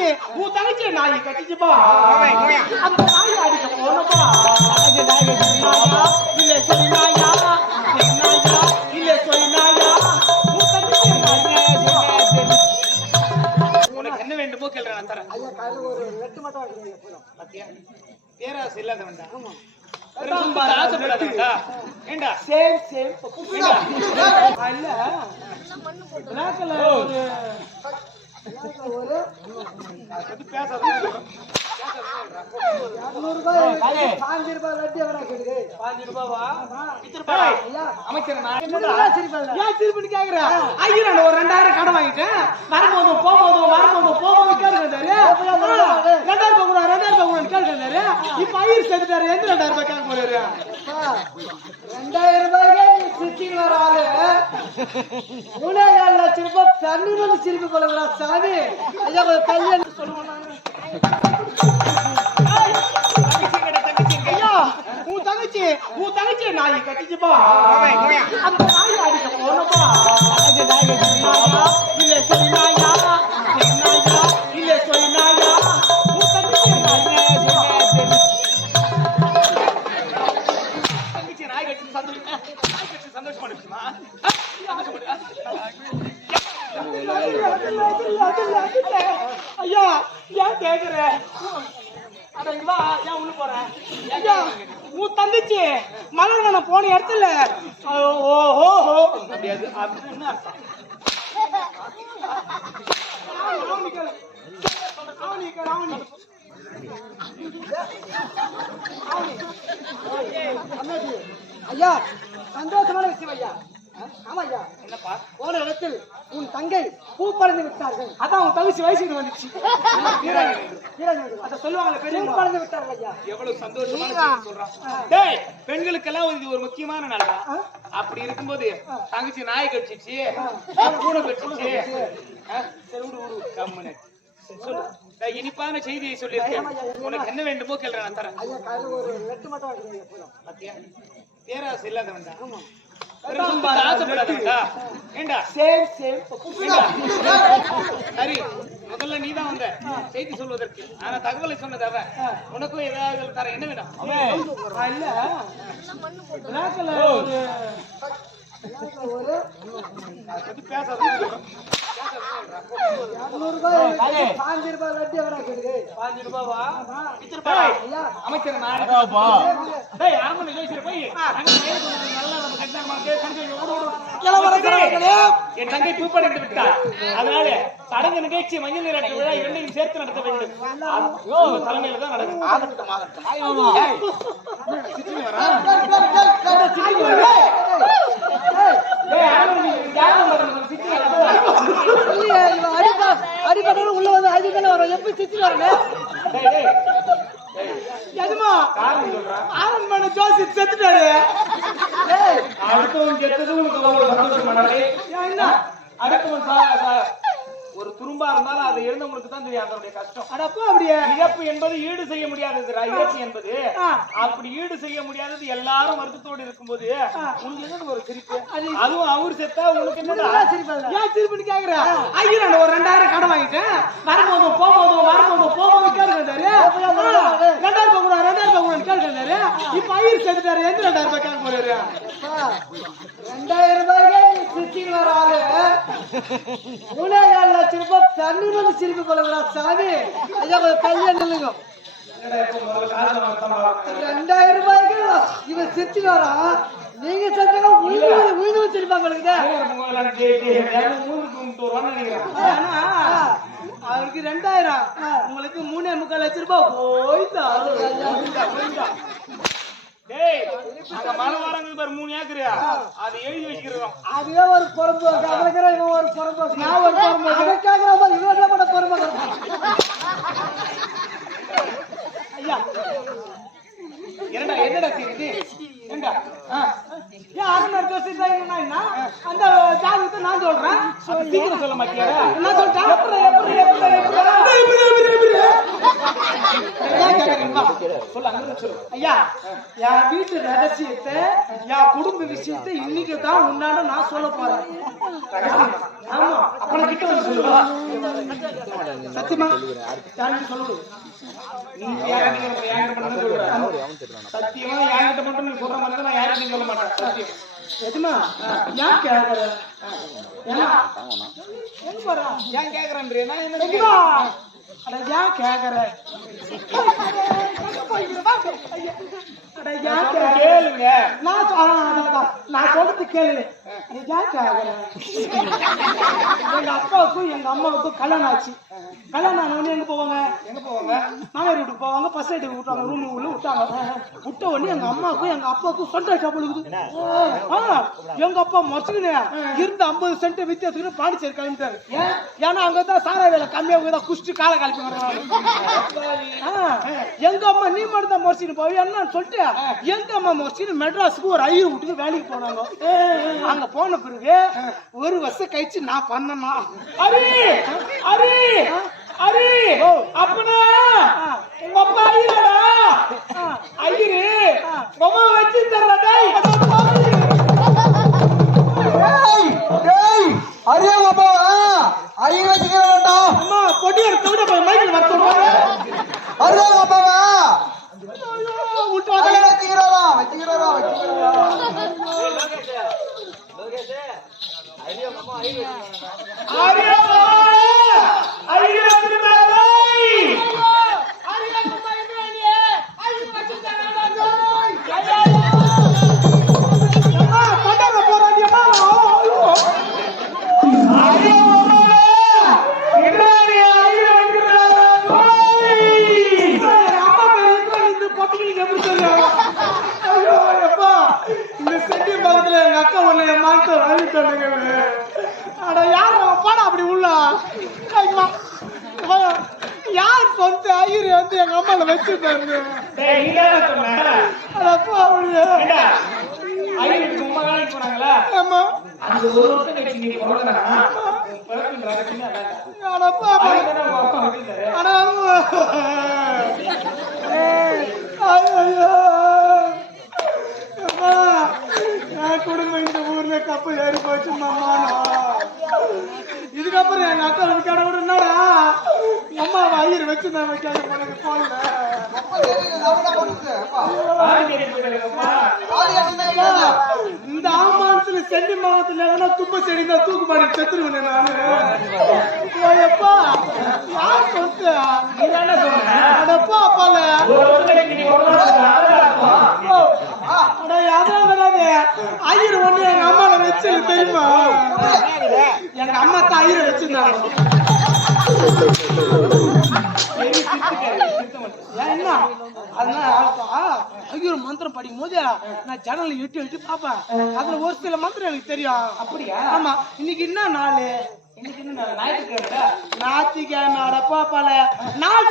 தங்கச்சி உன் தங்கச்சி நாய் கட்டிச்சுப்பா அந்த நாய் அடிக்க போனப்பா நாயா இல்ல சொல்லி நாயா நாயா இல்ல சொல்லி நாயா உன் தங்கச்சி நாய் உனக்கு என்ன வேண்டுமோ கேள்றேன் நான் தரேன். ஒரு லெட்டு மட்டும் வாங்கிட்டு போதும் பாத்தியா பேராசை இல்லாதவன்டா ரொம்ப ஆசைப்படாதவன்டா ஏண்டா சேம் சேம் ஏண்டா? இல்ல பிளாக்ல ஒரு திருப்பி ஒரு ரெண்டாயிரம் கடன் வாங்கிட்டேன் வரும்போது போகும்போது வரும்போது போகும்போது கேட்கிறாரு ரெண்டாயிரம் ரூபாய் கூட ரெண்டாயிரம் ரூபாய் கேட்கிறாரு இப்ப ஐயர் சேர்த்துட்டாரு எந்த ரெண்டாயிரம் ரூபாய் கேட்க போறாரு ரெண்டாயிரம் ரூபாய்க்கே வர ஆளு மூணே ஏழு லட்சம் ரூபாய் தண்ணி சிரிப்பு கொள்ளுங்களா சாமி. ஐயா கொஞ்சம் கல்யாணம் சொல்லுவோம் ஐயா உன் தங்கச்சி உன் தங்கச்சி நாய் கட்டிச்சுப்பா அந்த நாய் அடிக்க போனப்பா இல்ல சரி நாயா நாயா. வா ஏன் உள்ள ஐயா உன் தங்கச்சி மலர்வனம் போன இடத்துல ஓ ஓ ஹோ முடியாது அப்படின்னு ஐயா சந்தோஷமான விஷயம் ஐயா. ஆமா ஐயா என்னப்பா? போன இடத்தில் உன் தங்கை பூ பறந்து விட்டார்கள். அதான் உன் தங்கச்சி வயசுக்கு வந்துச்சு. அத சொல்லுவாங்கல்ல பூ பெரியவங்க பறந்து விட்டார்கள் ஐயா எவ்வளவு சொல்றான் டேய் பெண்களுக்கெல்லாம் இது ஒரு முக்கியமான நாள் அப்படி இருக்கும்போது தங்கச்சி நாய் கடிச்சிச்சு பூனை கடிச்சிச்சு ஆ, சரி விடு விடு. இனிப்பான செய்தியை சொல்லியிருக்கேன். உனக்கு என்ன வேண்டுமோ கேள்றேன் நான் தரேன். பேராசை ஏண்டா சேம் சேம்? சரி முதல்ல நீ தான் வந்த. செய்தி சொல்வதற்கு. ஆனா தகவலை சொன்னது அவன். உனக்கும் ஏதாவது தர என்ன வேணும்? இல்ல. பேசாத. அமைச்சர் என் தங்கை பூப்படைந்து விட்டார் அதனால சடங்கு நிகழ்ச்சி மஞ்சள் நீராட்டு விழா இரண்டையும் சேர்த்து நடத்த வேண்டும். தலைமையில தான் நடக்கும் ஏய், சிரிச்சுன்னு வரா? டேய், அரண்மனை தியாகம் பண்ணணும், சிரிச்சுன்னு வரா? இல்லையே, இவன் அடிப்பா அடிப்பட்டாலும் உள்ள வந்து அடிக்கல வரும் எப்படி சிரிச்சு வரணும் டேய், டேய், எதுமா காரணம் சொல்றா. அரண்மனை ஜோசி செத்துட்டாரு அடுத்தவன் கெட்டது உனக்கு சந்தோஷம் பண்ணாலே அடுத்தவன் சா- சா- ஒரு துரும்பா இருந்தாலும் அதை இருந்தவங்களுக்கு தான் தெரியும் அதனுடைய கஷ்டம். அடப்பா அப்படியே. இழப்பு என்பது ஈடு செய்ய முடியாததுடா இழப்பு என்பது. அப்படி ஈடு செய்ய முடியாதது எல்லாரும் வருத்தத்தோடு இருக்கும்போது என்னது ஒரு சிரிப்பு? அதுவும் அவர் செத்தா உனக்கு என்னடா ஏன் திருப்பி கேக்குற? ஐயோ நான் ஒரு ரெண்டாயிரம் கடன் வாங்கிட்டேன் வரும்போது போகும்போது வரும்போது போகும்போது கேட்கிறாரு ரெண்டாயிரம் ரூபாய் கூட ரெண்டாயிரம் ரூபாய் கூட கேட்கிறாரு இப்ப ஐயர் சேர்த்துட்டாரு எந்த ரெண்டாயிரம் ரூபாய் கேட்க போறாரு? ரெண்டாயிரம் ரூபாய்க்கே சிரிச்சின்னு வர ஆளு. மூணே ஏழு லட்சம் ரூபாய் தண்ணி வந்து சிரிப்பு கொள்ளுங்களா சாமி? ஐயா கொஞ்சம் கல்யாணம் இல்லைங்க ரெண்டாயிரம் ரூபாய்க்கு இவன் வரான் நீங்க செஞ்சாங்க உயிர் உயிர் சிரிப்பாங்க உங்களுக்கு. ஆனா அவருக்கு ரெண்டாயிரம். உங்களுக்கு மூணே முக்கால் லட்சம் ரூபாய். பாரு மூணு ஏக்கரு. அது எழுதி வச்சுக்கிறோம். அதுவே ஒரு பொறுப்பு. அவனுக்கு ஒரு பொறுப்பு. நான் ஒரு பொறுப்பு அவன் கேட்கிற மாதிரி இவன் கூட பொறுப்பு ஐயா என்னடா என்னடா செய்யுது ஏண்டா ஆ, ஏன் அரண்மனை ஜோசி தான் என்ன அந்த ஜாதகத்தை நான் சொல்றேன் சீக்கிரம் சொல்ல மாட்டியாடா என்ன சொல்லிட்டேன் எப்படி ஐயா என் வீட்டு ரகசியத்தை என் குடும்ப விஷயத்தை இன்னைக்கு தான் உன்னால நான் சொல்ல போறேன் ஆமா அப்ப கிட்ட வந்து சொல்லுவா சத்தியமா யாருக்கு சொல்லு நீ யார்கிட்ட யார்கிட்ட பண்ணணும் சொல்லுவ சத்தியமா யார்கிட்ட மட்டும் நீ சொல்ற மாதிரி நான் யார்கிட்ட சொல்ல மாட்டேன் சத்தியம் எதுமா? ஏன் கேக்குற? எங்க போறா ஏன் கேக்குறேன்? அட ஏன் கேக்குற? அட நான் சொல்றது கேளு. நீ ஏன் கேக்குற? எங்க அப்பாவுக்கும் எங்க அம்மாவுக்கும் கல்யாணம் ஆச்சு. கல்யாணம் ஆனவொடனே எங்க போவாங்க? எங்க போவாங்க? மாமியார் வீட்டுக்கு போவாங்க பஸ் ரைட்டுக்கு விட்டாங்க ரூம் உள்ள விட்டாங்க. விட்ட உடனே எங்க அம்மாவுக்கும் எங்க அப்பாவுக்கும் சொந்த சாப்பிடுக்குது எங்க அப்பா மொச்சுக்கினே இருந்த ஐம்பது சென்ட் வித்தியாசத்துக்கு பாண்டிச்சேரி கிளம்பிட்டாரு. ஏன்? ஏன்னா அங்கதான் சாரா வேலை கம்மியாக தான் குஷ்டு காலை கழிப்பு எங்க அம்மா நீ மட்டும் தான் மொச்சின்னு போய் என்னன்னு சொல்லிட்டு எங்க அம்மா மொச்சின்னு மெட்ராஸுக்கு ஒரு ஐயர் வீட்டுக்கு வேலைக்கு போனாங்க. அங்க போன பிறகு ஒரு வருஷம் கழிச்சு நான் பண்ணனா. அரி அரி அரி. அப்பனா உங்க அப்பா ஐயரு ரொம்ப வச்சு தர்றடா ஐயர் வந்து எங்க அம்மால வச்சிருந்தாரு வேலைக்கு போனாங்களா? ஆமா. அந்த ஒரு வருஷம் கழிச்சு நீ பிறந்தனா உன் பிறப்பின் ரகசியமே அதான் அடப்பா அதுதானே உங்க அப்பா வச்சிருந்தாரு அட அம்மா. ஐயையோ. அம்மா, என் குடும்பம் இந்த ஊர்ல கப்பல் ஏறி போச்சு மாமா இதுக்கப்புறம் எங்க அக்கா விட்டாட விட என்னடா அம்மா ஐயர் வச்சு நான் வைக்காத இந்த ஆமாத்துல செண்டி மாவட்டத்துல எதனா தும்ப செடி தான் தூக்கு மாடி செத்துருவேன் நானு ஐயப்பா யார் சொத்து அடப்பா அப்பால அதான் வராது ஐயர் ஒண்ணு எங்க அம்மால வச்சு தெரியுமா எங்க அம்மா தான் ஐயரை வச்சிருந்தாங்க என்ன அதனால மந்திரம் படிக்கும் போது நான் ஜனல எட்டி எட்டு பாப்பேன் அதுல ஒரு சில மந்திரம் எனக்கு தெரியும் அப்படியா ஆமா இன்னைக்கு என்ன நாள் இன்னைக்கு என்ன ஞாயிற்றுக்கிழமை ஞாயிற்றுக்கிழமை அடப்பா பல நாள்